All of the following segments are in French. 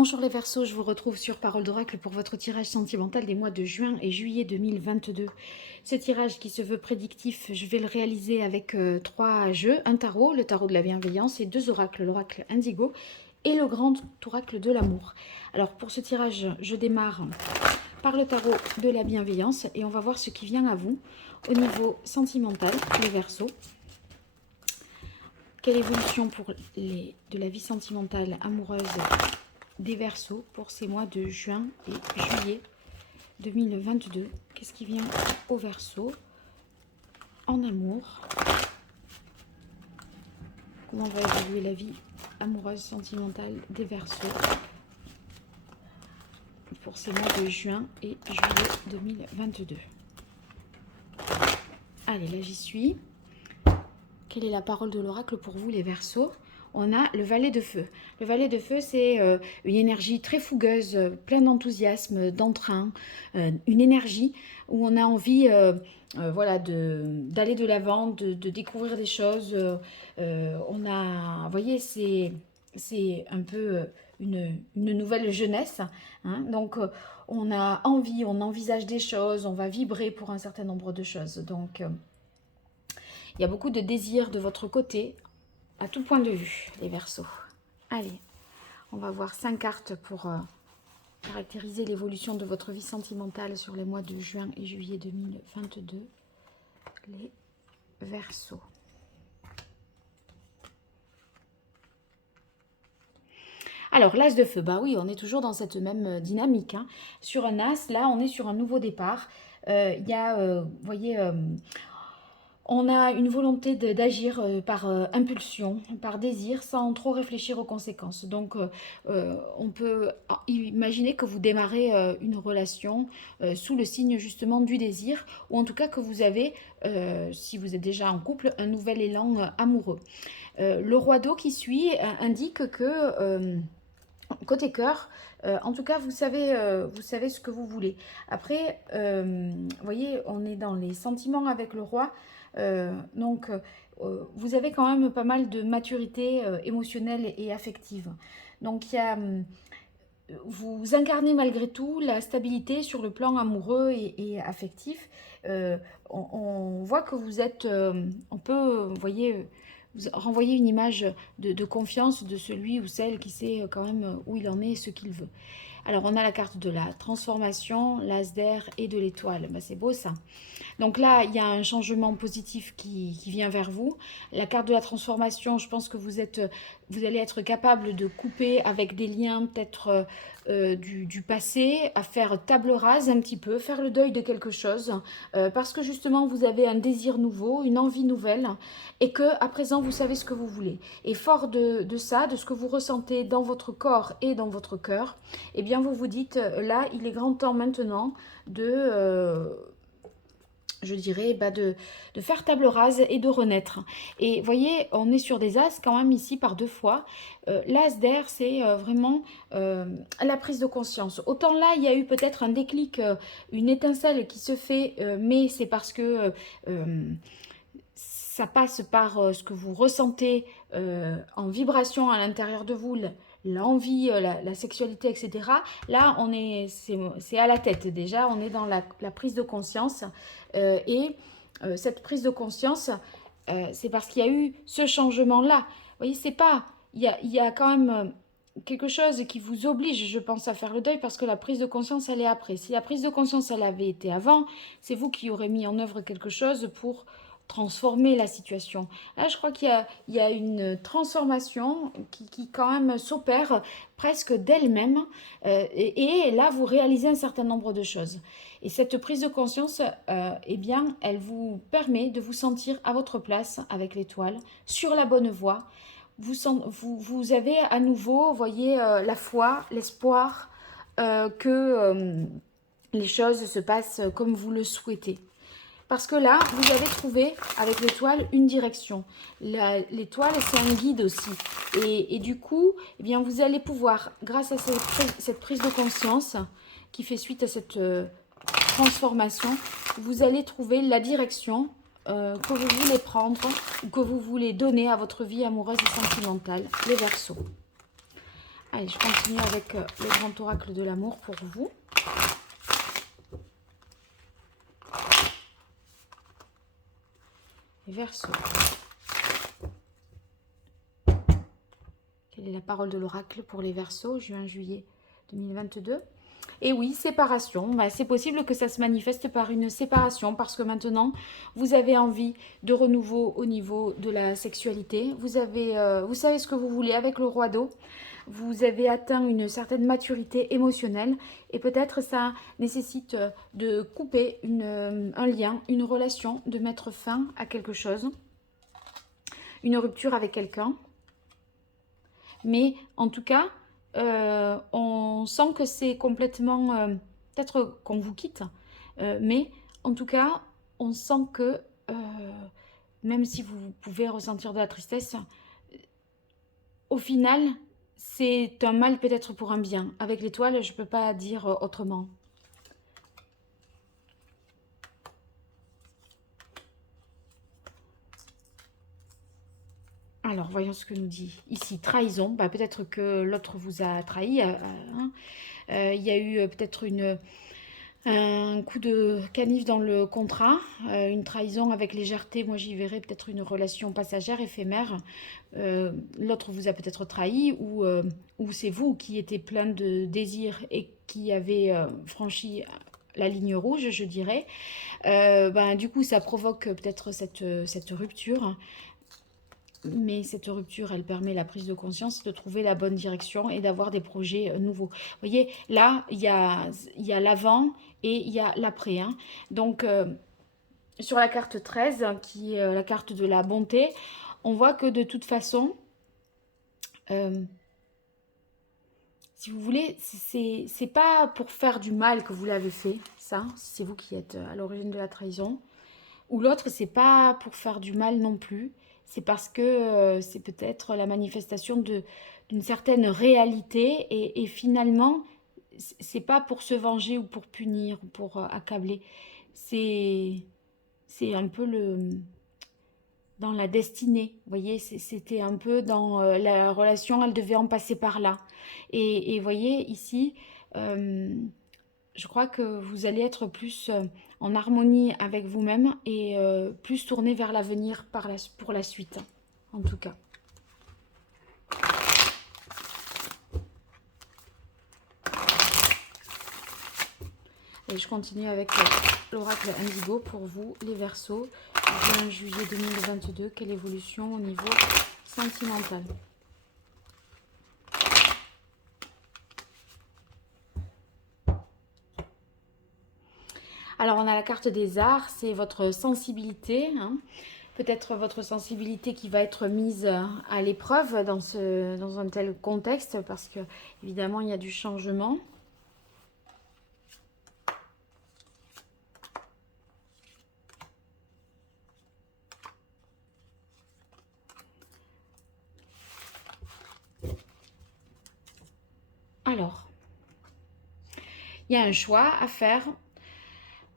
Bonjour les Verseaux, je vous retrouve sur Parole d'Oracle pour votre tirage sentimental des mois de juin et juillet 2022. Ce tirage qui se veut prédictif, je vais le réaliser avec trois jeux, un tarot, le tarot de la bienveillance et deux oracles, l'oracle indigo et le grand oracle de l'amour. Alors pour ce tirage, je démarre par le tarot de la bienveillance et on va voir ce qui vient à vous au niveau sentimental, les Verseaux. Quelle évolution pour de la vie sentimentale amoureuse des Verseaux pour ces mois de juin et juillet 2022. Qu'est-ce qui vient aux Verseaux en amour? Comment va évoluer la vie amoureuse sentimentale des Verseaux pour ces mois de juin et juillet 2022? Allez, là j'y suis. Quelle est la parole de l'oracle pour vous les Verseaux? On a le valet de feu. Le valet de feu, c'est une énergie très fougueuse, pleine d'enthousiasme, d'entrain, une énergie où on a envie voilà, d'aller de l'avant, de découvrir des choses. On a, vous voyez, c'est un peu une nouvelle jeunesse. Hein, donc, on a envie, on envisage des choses, on va vibrer pour un certain nombre de choses. Donc, il y a beaucoup de désirs de votre côté, à tout point de vue, les Verseaux. Allez, on va voir 5 cartes pour caractériser l'évolution de votre vie sentimentale sur les mois de juin et juillet 2022. Les Verseaux. Alors, l'as de feu, bah oui, on est toujours dans cette même dynamique. Hein. Sur un as, là, on est sur un nouveau départ. Il y a, vous voyez... on a une volonté d'agir par impulsion, par désir, sans trop réfléchir aux conséquences. Donc, on peut imaginer que vous démarrez une relation sous le signe justement du désir, ou en tout cas que vous avez, si vous êtes déjà en couple, un nouvel élan amoureux. Le roi d'eau qui suit indique que... côté cœur, en tout cas, vous savez ce que vous voulez. Après, vous voyez, on est dans les sentiments avec le roi. Donc, vous avez quand même pas mal de maturité émotionnelle et affective. Donc, il y a, vous incarnez malgré tout la stabilité sur le plan amoureux et affectif. On voit que vous êtes, on peut, vous voyez, vous renvoyer une image de confiance de celui ou celle qui sait quand même où il en est et ce qu'il veut. Alors, on a la carte de la transformation, l'as d'air et de l'étoile. Ben, c'est beau ça. Donc là, il y a un changement positif qui vient vers vous. La carte de la transformation, je pense que vous allez être capable de couper avec des liens peut-être du passé, à faire table rase un petit peu, faire le deuil de quelque chose, parce que justement, vous avez un désir nouveau, une envie nouvelle, et que à présent, vous savez ce que vous voulez. Et fort de ça, de ce que vous ressentez dans votre corps et dans votre cœur, eh bien, vous vous dites, là, il est grand temps maintenant de... je dirais, de faire table rase et de renaître. Et vous voyez, on est sur des as quand même ici par deux fois. L'as d'air, c'est vraiment la prise de conscience. Autant là, il y a eu peut-être un déclic, une étincelle qui se fait, mais c'est parce que ça passe par ce que vous ressentez en vibration à l'intérieur de vous, l'envie, la sexualité, etc. Là, c'est à la tête déjà, on est dans la prise de conscience. Et cette prise de conscience, c'est parce qu'il y a eu ce changement-là. Vous voyez, c'est pas... Il y a quand même quelque chose qui vous oblige, je pense, à faire le deuil parce que la prise de conscience, elle est après. Si la prise de conscience, elle avait été avant, c'est vous qui aurez mis en œuvre quelque chose pour transformer la situation. Là, je crois qu'il y a une transformation qui quand même s'opère presque d'elle-même et là, vous réalisez un certain nombre de choses. Et cette prise de conscience, eh bien, elle vous permet de vous sentir à votre place avec l'étoile, sur la bonne voie. Vous avez à nouveau, vous voyez, la foi, l'espoir que les choses se passent comme vous le souhaitez. Parce que là, vous avez trouvé avec l'étoile une direction. L'étoile, c'est un guide aussi. Et du coup, eh bien, vous allez pouvoir, grâce à cette prise de conscience qui fait suite à cette transformation, vous allez trouver la direction que vous voulez prendre ou que vous voulez donner à votre vie amoureuse et sentimentale, les Verseaux. Allez, je continue avec le grand oracle de l'amour pour vous. Verseau. Quelle est la parole de l'oracle pour les Verseaux, juin-juillet 2022? Et oui, séparation. Bah, c'est possible que ça se manifeste par une séparation parce que maintenant, vous avez envie de renouveau au niveau de la sexualité. Vous savez ce que vous voulez avec le roi d'eau. Vous avez atteint une certaine maturité émotionnelle et peut-être ça nécessite de couper un lien, une relation, de mettre fin à quelque chose, une rupture avec quelqu'un. Mais en tout cas, on sent que c'est complètement... peut-être qu'on vous quitte, mais en tout cas, on sent que même si vous pouvez ressentir de la tristesse, au final, c'est un mal peut-être pour un bien. Avec l'étoile, je ne peux pas dire autrement. Alors, voyons ce que nous dit ici. Trahison. Bah, peut-être que l'autre vous a trahi. Hein. Il y a eu peut-être un coup de canif dans le contrat, une trahison avec légèreté. Moi, j'y verrais peut-être une relation passagère, éphémère. L'autre vous a peut-être trahi ou c'est vous qui étiez plein de désirs et qui avez franchi la ligne rouge, je dirais. Du coup, ça provoque peut-être cette rupture. Mais cette rupture, elle permet la prise de conscience, de trouver la bonne direction et d'avoir des projets nouveaux. Vous voyez, là, il y a l'avant et il y a l'après. Hein. Donc, sur la carte 13, qui est la carte de la bonté, on voit que de toute façon, si vous voulez, c'est pas pour faire du mal que vous l'avez fait, ça, c'est vous qui êtes à l'origine de la trahison. Ou l'autre, c'est pas pour faire du mal non plus. C'est parce que c'est peut-être la manifestation d'une certaine réalité. Et finalement, c'est pas pour se venger ou pour punir ou pour accabler. C'est un peu dans la destinée. Vous voyez, c'était un peu dans la relation, elle devait en passer par là. Et vous voyez, ici, je crois que vous allez être plus en harmonie avec vous-même et plus tourné vers l'avenir pour la suite, en tout cas. Et je continue avec l'oracle Indigo pour vous, les Verseaux, juin juillet 2022. Quelle évolution au niveau sentimental? Alors, on a la carte des arts, c'est votre sensibilité. Hein. Peut-être votre sensibilité qui va être mise à l'épreuve dans un tel contexte, parce que, évidemment, il y a du changement. Alors, il y a un choix à faire.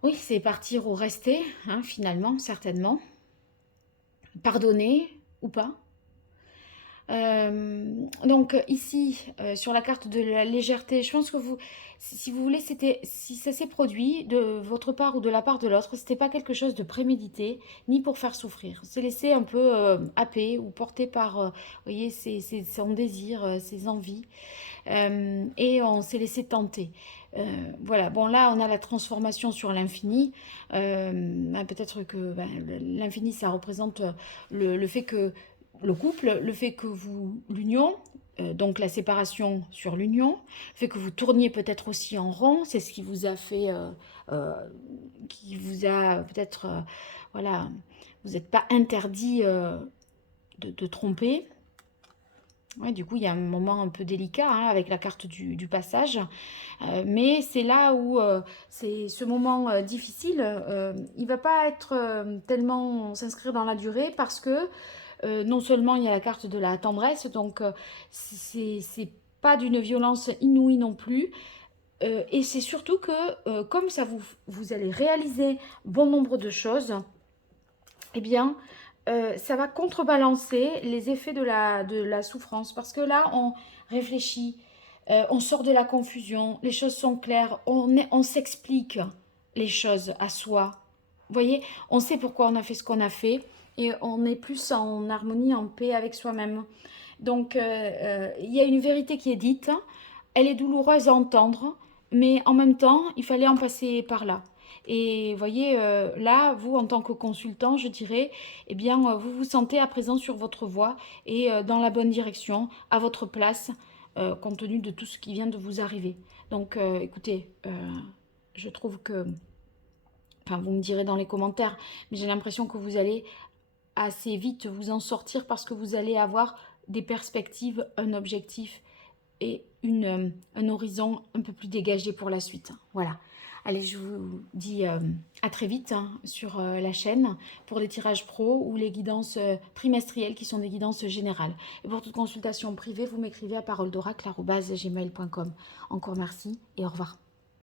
Oui, c'est partir ou rester, hein, finalement, certainement. Pardonner ou pas. Donc ici, sur la carte de la légèreté, je pense que vous, si vous voulez, si ça s'est produit de votre part ou de la part de l'autre, c'était pas quelque chose de prémédité, ni pour faire souffrir. C'est laissé un peu happer ou porter par, vous voyez, son désir, ses envies. Et on s'est laissé tenter. Voilà, bon là on a la transformation sur l'infini. Peut-être que l'infini ça représente le fait que le couple, le fait que l'union, donc la séparation sur l'union, le fait que vous tourniez peut-être aussi en rond, c'est ce qui vous a fait, qui vous a peut-être, voilà, vous n'êtes pas interdit de tromper. Ouais, du coup, il y a un moment un peu délicat hein, avec la carte du passage. Mais c'est là où c'est ce moment difficile. Il ne va pas être tellement s'inscrire dans la durée parce que non seulement il y a la carte de la tendresse, donc c'est pas d'une violence inouïe non plus. Et c'est surtout que comme ça vous allez réaliser bon nombre de choses, eh bien, ça va contrebalancer les effets de la souffrance. Parce que là, on réfléchit, on sort de la confusion, les choses sont claires, on s'explique les choses à soi. Vous voyez, on sait pourquoi on a fait ce qu'on a fait et on est plus en harmonie, en paix avec soi-même. Donc, il y a une vérité qui est dite, elle est douloureuse à entendre, mais en même temps, il fallait en passer par là. Et vous voyez, là, vous, en tant que consultant, je dirais, eh bien, vous vous sentez à présent sur votre voie et dans la bonne direction, à votre place, compte tenu de tout ce qui vient de vous arriver. Donc, écoutez, je trouve que, enfin, vous me direz dans les commentaires, mais j'ai l'impression que vous allez assez vite vous en sortir parce que vous allez avoir des perspectives, un objectif et un horizon un peu plus dégagé pour la suite. Voilà. Allez, je vous dis à très vite hein, sur la chaîne pour les tirages pro ou les guidances trimestrielles qui sont des guidances générales. Et pour toute consultation privée, vous m'écrivez à paroledoracle@gmail.com. Encore merci et au revoir.